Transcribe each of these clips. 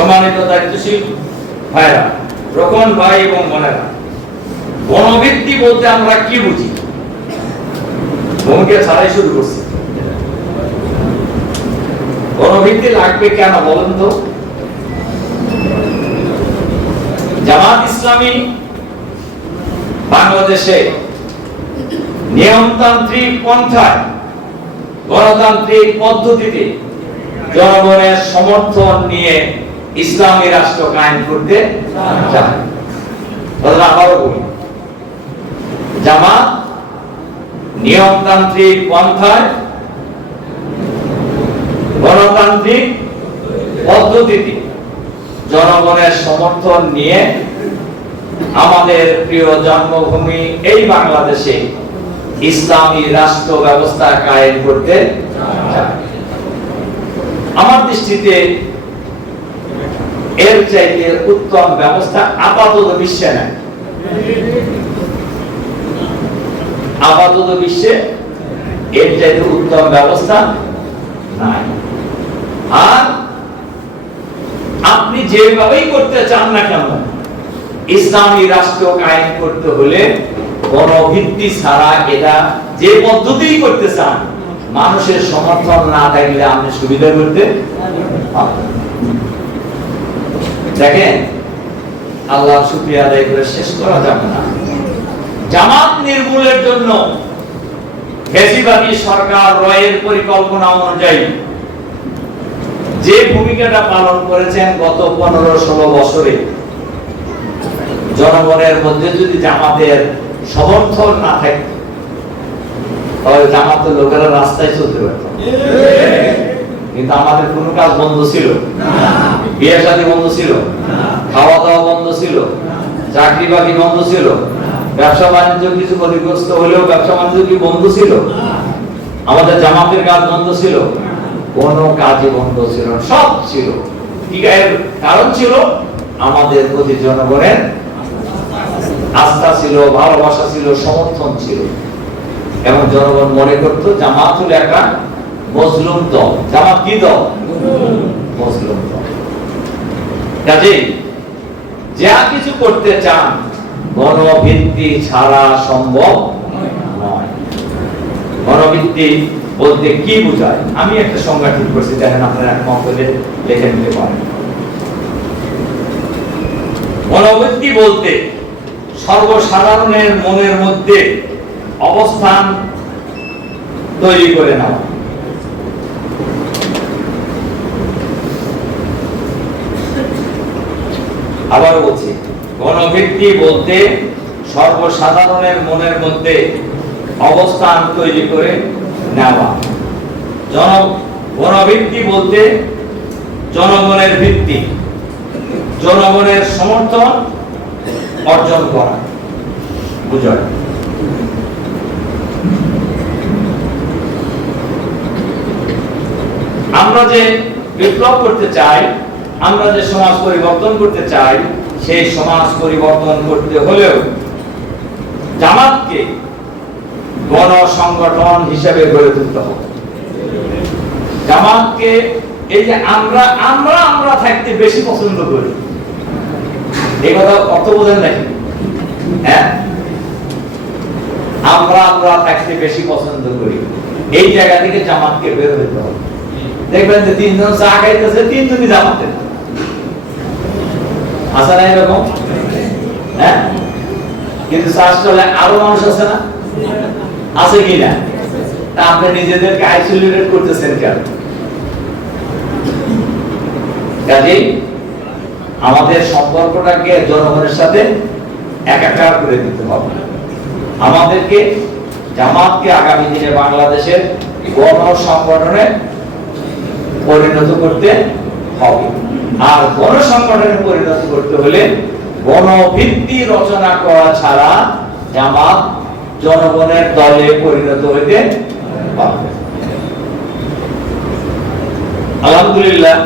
সম্মানিত দায়িত্বশীল ভাইরা, রোকন ভাই এবং বোনেরা, গণভিত্তি বলতে আমরা কি বুঝি? ভূমিকা ছাড়াই শুরু করছি। গণভিত্তি লাগবে কেন বলেন তো? জামাত ইসলামী বাংলাদেশে নিয়মতান্ত্রিক পন্থায় গণতান্ত্রিক পদ্ধতিতে জনগণের সমর্থন নিয়ে ইসলামী রাষ্ট্র কায়েম করতে চায়। আবারও বলি, জামাত নিয়মতান্ত্রিক পন্থায় গণতান্ত্রিক পদ্ধতিতে জনগণের সমর্থন নিয়ে আমাদের প্রিয় জন্মভূমি এই বাংলাদেশে ইসলামী রাষ্ট্র ব্যবস্থা কায়েম করতে চায়। আমার দৃষ্টিতে এর চাইতে উত্তম ব্যবস্থা আপাতত বিশ্বে নাই। আপাতত বিশ্বে এর চাইতে উত্তম ব্যবস্থা নাই। আর আপনি যেভাবেই করতে চান না কেন, ইসলামী রাষ্ট্র কায়েম করতে হলে গণভিত্তি ছাড়া এটা যে পদ্ধতিই করতে চান, মানুষের সমর্থন না থাকলে আপনি সুবিধা করতে পারবেন। দেখেন, আল্লাহ শুকরিয়া আদায় করে শেষ করা যাবে না। জামাত নির্মূলের জন্য ফ্যাসিবাদী সরকার রয়ের পরিকল্পনা অনুযায়ী যে ভূমিকাটা পালন করেছেন গত 15-16 বছরে, জনগণের মধ্যে যদি জামাতের সমর্থন না থাকে তাহলে জামাতের লোকেরা রাস্তায় চলতে পারত। কিন্তু আমাদের কোন কাজ বন্ধ ছিল না, বিয়ে শাদী বন্ধ ছিল না, খাওয়া দাওয়া বন্ধ ছিল, চাকরি বাকরি বন্ধ ছিল, ব্যবসা বাণিজ্য কিছু ক্ষতিগ্রস্ত হলেও ব্যবসা বাণিজ্য কি বন্ধ ছিল? আমাদের জামাতের কাজ বন্ধ ছিল? কোন কাজই বন্ধ ছিল না, সব ছিল। ঠিক আছে, কারণ ছিল আমাদের প্রতি জনগণের আস্থা ছিল, ভালোবাসা ছিল, সমর্থন ছিল। এবং জনগণ মনে করত জামাত হলো একটা মজলুম দল। জামাত কি দল? মজলুম দল। কাজেই যা কিছু করতে চান গণভিত্তি ছাড়া সম্ভব নয়। গণভিত্তি বলতে কি বোঝায় আমি একটা সংজ্ঞা ঠিক করছি, দেখেন আপনারা মন্তব্যে লিখে নিতে পারেন। গণভিত্তি বলতে সর্বসাধারণের মনের মধ্যে অবস্থান তৈরি করে নেওয়া। আবার বলছি, গণভিত্তি বলতে সর্বসাধারণের মনের মধ্যে অবস্থান তৈরি করে নেওয়া। গণভিত্তি বলতে জনগণের ভিত্তি, জনগণের সমর্থন অর্জন করা বুঝায়। আমরা যে বিপ্লব করতে চাই, আমরা যে সমাজ পরিবর্তন করতে চাই, সেই সমাজ পরিবর্তন করতে হলেও জামাতকে গণসংগঠন হিসেবে গড়ে তুলতে হবে। জামাতকে এই যে আমরা আমরা আমরা থাকতে বেশি পছন্দ করি, এই কথা অর্থ বোঝেন নাকি? হ্যাঁ, আমরা আমরা থাকতে বেশি পছন্দ করি, এই জায়গা থেকে জামাতকে বের হতে হবে। দেখবেন যে 3 জন চা খাইতেছে, 3 জনই জামাতের। আছে না এরকম? হ্যাঁ, কিন্তু চাষ চলে আরো মানুষ আছে না? আছে কি না? তা আপনি নিজেদেরকে আইসোলেটেড করতেছেন কেন? কাজেই আমাদের সম্পর্কটাকে জনগণের সাথে একাকার করে দিতে হবে। আমাদেরকে জামাতকে আগামী দিনে বাংলাদেশের গণসংগঠনে পরিণত করতে হবে। আর গণসংগঠনে পরিণত করতে হলে গণভিত্তি রচনা করা ছাড়া জামাত জনগণের দলে পরিণত হতে পারবে। আলহামদুলিল্লাহ,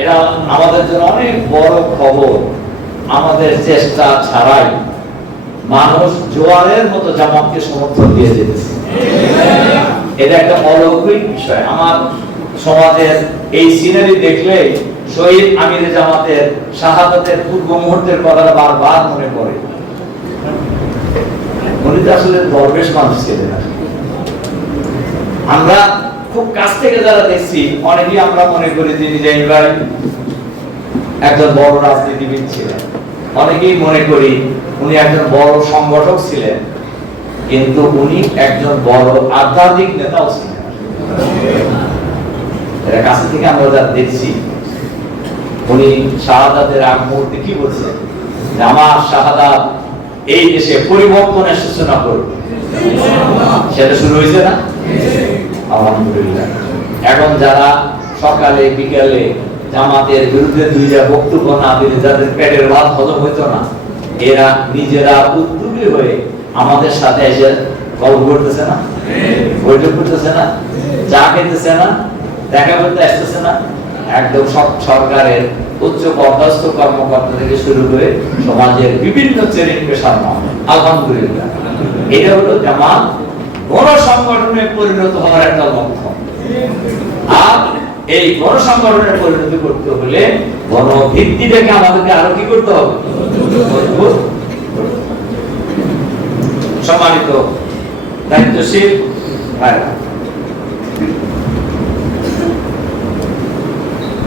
এটা আমাদের জন্য অনেক বড় খবর। আমাদের চেষ্টা ছাড়াই মানুষ জোয়ারের মতো জামাতকে সমর্থন দিয়ে যেতেছে। এটা একটা অলৌকিক বিষয়। আমার সমাজের এই সিনারি দেখলে শহীদ আমির জামাতের শাহাদাতের পূর্ব মুহূর্তের কথাটা বারবার মনে পড়ে। উনি তো আসলে দরবেশ মানুষ ছিলেন। আমরা খুব কাছ থেকে যারা দেখছি, অনেকেই আমরা মনে করি যে নিজামী ভাই একজন বড় রাজনীতিবিদ ছিলেন, অনেকেই মনে করি উনি একজন বড় সংগঠক ছিলেন, কিন্তু উনি একজন বড় আধ্যাত্মিক নেতাও ছিলেন। এর কাছ থেকে আমরা যা দেখছি, উনি শাহাদাতের আগ মুহূর্তে কি বলছেন, যে আমার শাহাদাত এই দেশে পরিবর্তনের সূচনা করবে। সেটা শুরু হয়েছে না? আলহামদুলিল্লাহ। এখন যারা সকালে বিকালে জামাতের বিরুদ্ধে দুইটা বক্তব্য না দিলে যাদের পেটের ভাত হজম হইতো না, এরা নিজেরা উদ্যোগী হয়ে আমাদের সাথে এসে গল্প করতেছে না, বৈঠক করতেছে না, চা খেতেছে না, দেখা করতে আসতেছে না। একদম সব সরকারের উচ্চ পদস্থ কর্মকর্তা থেকে শুরু করে সমাজের বিভিন্ন শ্রেণীর পেশার মানুষ। আলহামদুলিল্লাহ, এটা হলো জামাত গণসংগঠনে পরিণত হওয়ার একটা লক্ষ্য। আর এই গণসংগঠনে পরিণতি করতে হলে গণভিত্তিটাকে আমাদেরকে আরো কি করতে হবে? সম্মানিত দায়িত্বশীল ভাইরা,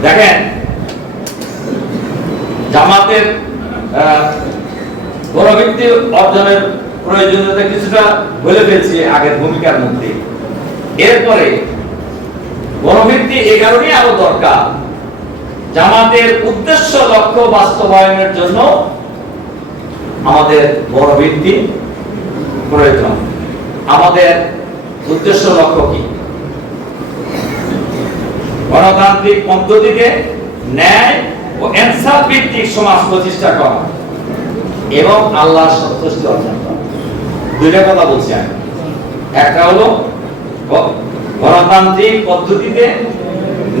দেখেন জামাতের গণভিত্তি অর্জনের প্রয়োজনীয়তা কিছুটা বলে ফেলছি আগের ভূমিকার মধ্যে। এরপরে গণভিত্তি এই কারণে আরো দরকার, জামাতের উদ্দেশ্য লক্ষ্য বাস্তবায়নের জন্য আমাদের গণভিত্তি প্রয়োজন। আমাদের উদ্দেশ্য লক্ষ্য কি? গণতান্ত্রিক পদ্ধতিতে ন্যায় ও ইনসাফ ভিত্তিক সমাজ প্রতিষ্ঠা করা এবং আল্লাহর সন্তুষ্টি অর্জন করা। দুইটা কথা বলছি আমি। একটা হলো গণতান্ত্রিক পদ্ধতিতে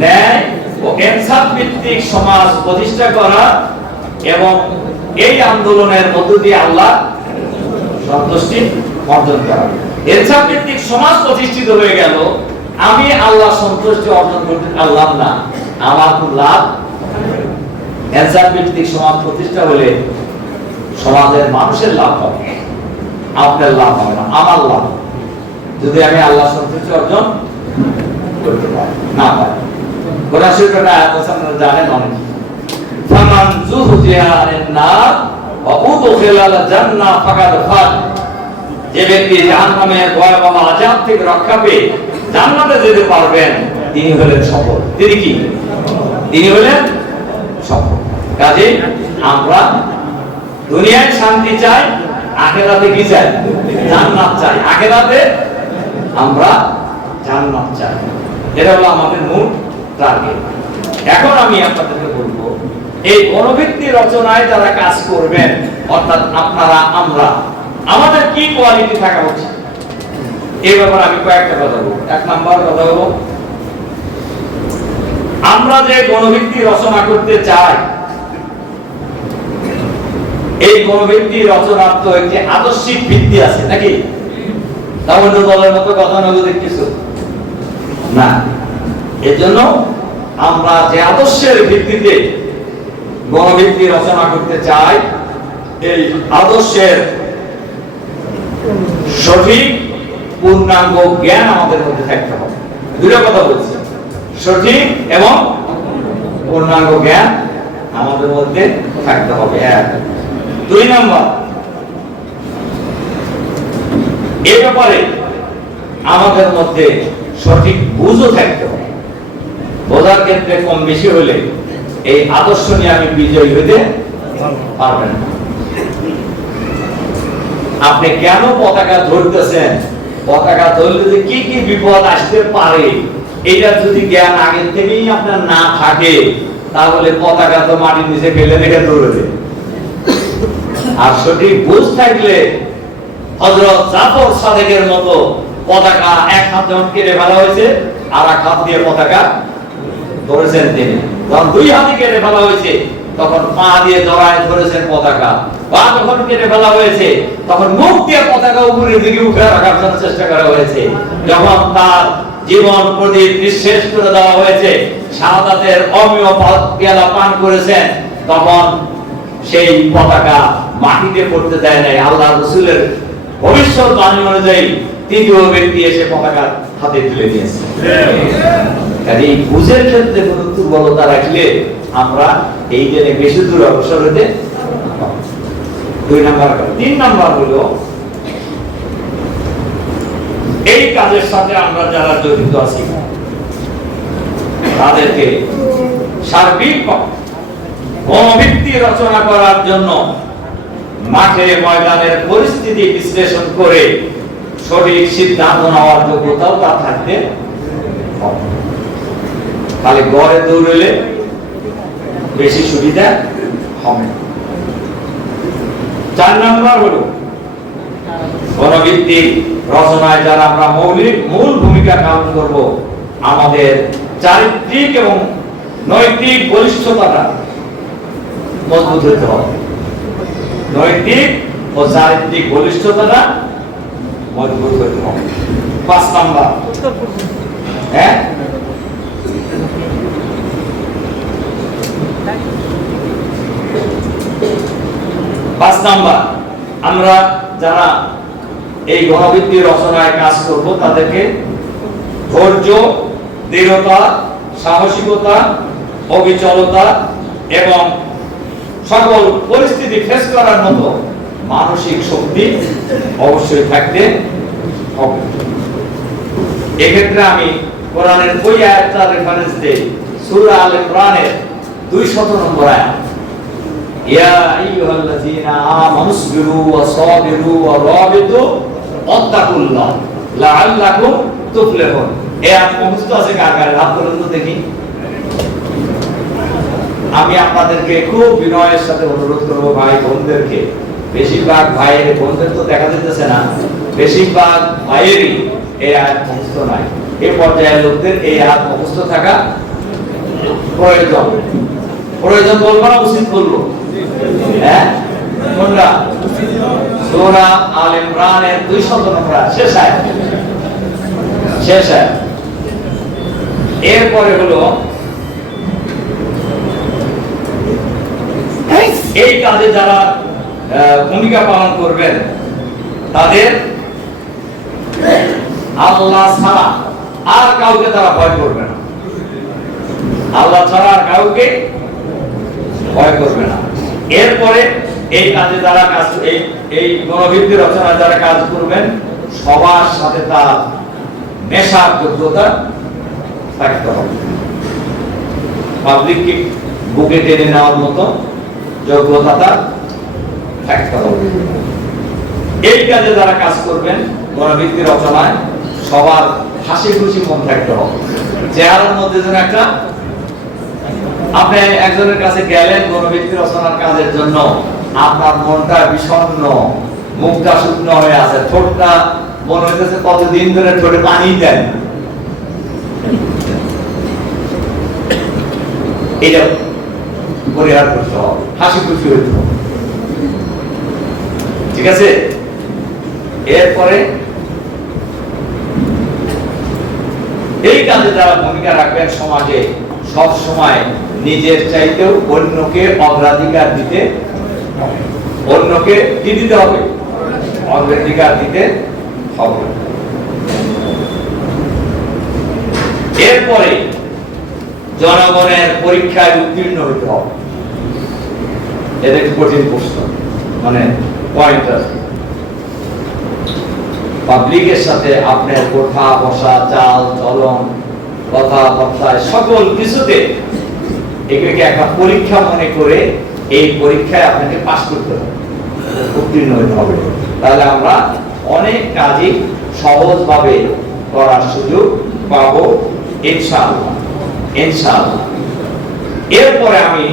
ন্যায় ও ইনসাফ ভিত্তিক সমাজ প্রতিষ্ঠা করা এবং এই আন্দোলনের মধ্য দিয়ে আল্লাহ সন্তুষ্টি অর্জন করা। ইনসাফ ভিত্তিক সমাজ প্রতিষ্ঠিত হয়ে গেল, আমি আল্লাহ সন্তুষ্টি অর্জন করতে পারলাম না, আমার খুব লাভ। ইনসাফ ভিত্তিক সমাজ প্রতিষ্ঠা হলে সমাজের মানুষের লাভ হবে, আপনার লাভ হবে না, আমার লাভ, যদি আমি আল্লাহ সন্তুষ্টি অর্জন করতে পারি না পারি। কোরআন শরীফের আয়াত আপনারা জানেন অনেক, ফামান যুহজিয়া আনিন নার ওয়া উদখিলাল জান্নাহ ফাকাদ ফাজ। যে ব্যক্তি জাহান্নামের ভয়াবহ আযাব থেকে রক্ষা পেয়ে জান্নাতে যেতে পারবেন, তিনি হলেন সফল। তিনি কি? তিনি হলেন সফল। কাজে আমরা দুনিয়ায় শান্তি চাই, আখিরাতে কি চাই? জান্নাত চাই। আখিরাতে আমরা জান্নাত চাই। এটা হলো আমাদের মূল টার্গেট। এখন আমি আপনাদেরকে বলবো, এই গণভিত্তি রচনায় যারা কাজ করবেন, অর্থাৎ আপনারা, আমরা, আমাদের কি কোয়ালিটি থাকা উচিত, এই ব্যাপারে আমি কয়েকটা কথা বলবো। এক নাম্বার কথা হলো, আমরা যে গণভিত্তি রচনা করতে চাই, এই গণভিত্তি রচনার তো একটি আদর্শিক ভিত্তি আছে নাকি? তাহলে দলের মতো গতানুগতিক কিছু না। এজন্য আমরা যে আদর্শের ভিত্তিতে গণভিত্তি রচনা করতে চাই, এই আদর্শের সঠিক পূর্ণাঙ্গ জ্ঞান আমাদের মধ্যে থাকতে হবে। দুটো কথা বলছি, সঠিক এবং পূর্ণাঙ্গ জ্ঞান আমাদের মধ্যে থাকতে হবে। দুই নাম্বার, এ ব্যাপারে আমাদের মধ্যে সঠিক বুঝও থাকতে হবে। বোঝার ক্ষেত্রে কম বেশি হলে এই আদর্শ নিয়ে আমি বিজয়ী হতে পারবেন না। আপনি কেন পতাকা ধরতেছেন, পতাকা ধরলে যে কি কি বিপদ আসতে পারে, এটা যদি জ্ঞান আগে থেকেই আপনার না থাকে, তাহলে পতাকা তো মাটির নিচে ফেলে রেখে দৌড়বে। আর সঠিক বুঝ থাকলে হযরত জাফর সাদেকের মতো পতাকা এক হাত যখন কেটে ফেলা হয়েছে, আর এক হাত দিয়ে পতাকা ধরেছেন তিনি। যখন দুই হাতে কেটে ফেলা হয়েছে, তখন পা দিয়ে জড়ায় ধরেছেন পতাকা। পা যখন কেটে ফেলা হয়েছে, তখন মুখ দিয়ে পতাকা উপরের দিকে উঠে রাখার জন্য চেষ্টা করা হয়েছে। যখন তার জীবন প্রদীপ নিঃশেষ করে দেওয়া হয়েছে, শাহাদাতের অমীয় পেয়ালা পান করেছেন, তখন সেই পতাকা মাটিতে পড়তে দেয় নাই। আল্লাহ রাসূলের ভবিষ্যৎবাণী অনুযায়ী তৃতীয় ব্যক্তি এসে পতাকা হাতে তুলে দিয়েছে। এই বুঝের ক্ষেত্রে কোন দুর্বলতা রাখলে আমরা এই জেনে বেশি দূর অগ্রসর হতে। 2 নাম্বার। 3 নাম্বার হলো এই কাজের সাথে আমরা যারা জড়িত আছি তাদেরকে সার্বিক গণভিত্তি রচনা করার জন্য মাঠে ময়দানের পরিস্থিতি বিশ্লেষণ করে সঠিক সিদ্ধান্ত নেওয়ার যোগ্যতাও তার থাকতে হবে। খালি গড়ে দৌড়লে বেশি সুবিধা হবে। 4 নাম্বার হলো গণভিত্তিক রচনায় যারা আমরা মূল ভূমিকা পালন করব, আমাদের চারিত্রিক এবং নৈতিক বলিষ্ঠতাটা মজবুত হতে হবে। নৈতিক ও চারিত্রিক বলিষ্ঠতাটা মজবুত হতে হবে। 5 নাম্বার। হ্যাঁ, 5 নাম্বার, আমরা যারা এই গণভিত্তিক রচনায় কাজ করব তাদেরকে ধৈর্য, দৃঢ়তা, সাহসিকতা, অবিচলতা এবং সকল পরিস্থিতি ফেস করার মতো মানসিক শক্তি অবশ্যই থাকতে হবে। এক্ষেত্রে আমি কোরআনের ওই আয়াতটার রেফারেন্স দেই, সূরা আল ইমরানের 200 নম্বর আয়াত। ইয়া আইয়ুহাল্লাযীনা আমানুসবিরু ওয়া সাবিরু ওয়া রাবিতু ওয়াত্তাকুল্লাহ লাআল্লাকুম তুফলিহুন। এই আয়াত মুখস্থ আছে কার কার? হাত তুলুন তো দেখি। আমি আপনাদেরকে খুব বিনয়ের সাথে অনুরোধ করব, ভাই বোনদেরকে, বেশিরভাগ ভাইয়ের বোনদের তো দেখা যাচ্ছে না, বেশিরভাগ ভাইয়েরই এই আয়াত মুখস্থ নাই। এই পর্যায়ের লোকদের এই আয়াত মুখস্থ থাকা প্রয়োজন। প্রয়োজন বলবো না উচিত বলবো? হ্যাঁ, কোনটা? সূরা আল ইমরানের 200 নম্বর শেষ আয়াত। শেষ আয়াত। এরপরে হলো এই কাজে যারা ভূমিকা পালন করবেন তাদের আল্লাহ ছাড়া আর কাউকে তারা ভয় করবে না। আল্লাহ ছাড়া আর কাউকে ভয় করবে না। এরপরে এই কাজে যারা কাজ, এই গণভিত্তিক রচনা যারা কাজ করবেন, সবার সাথে তার মেশার যোগ্যতা থাকতে হবে। পাবলিককে বুকে টেনে নেওয়ার মতো যোগ্যতা থাকতে হবে। এই কাজে যারা কাজ করবেন গণভিত্তিক রচনায়, সবার হাসি খুশি মন থাকতে হবে। চেহারার মধ্যে যেন একটা, আপনি একজনের কাছে গেলেন গণভিত্তিক রচনার কাজের জন্য, আপনার মনটা বিষণ্ণ, মুখটা শুকনো হয়ে আছে, ঠোঁটটা মনে হইতেছে কতদিন ধরে ঠোঁটে পানি দেন। এটা পরিহার করতে হবে, হাসি খুশি হইতে হবে। ঠিক আছে? এরপরে এই কাজে যারা ভূমিকা রাখবেন সমাজে, সব সময় নিজের চাইতেও অন্যকে অগ্রাধিকার দিতে হবে। অন্যকে কি দিতে হবে? অগ্রাধিকার দিতে হবে। এরপরে জনগণের পরীক্ষায় উত্তীর্ণ হতে হবে। এটা একটু কঠিন প্রশ্ন, মানে পয়েন্ট আছে। পাবলিকের সাথে আপনার কথা বসা, চাল চলন, কথাবার্তায় সকল কিছুতে এটাকে একটা পরীক্ষা মনে করে এই পরীক্ষায় আপনাকে পাস করতে হবে, উত্তীর্ণ হতে হবে। তাহলে আমরা অনেক কাজই সহজভাবে করার সুযোগ পাবো ইনশাআল্লাহ। ইনশাআল্লাহ। এরপরে আমি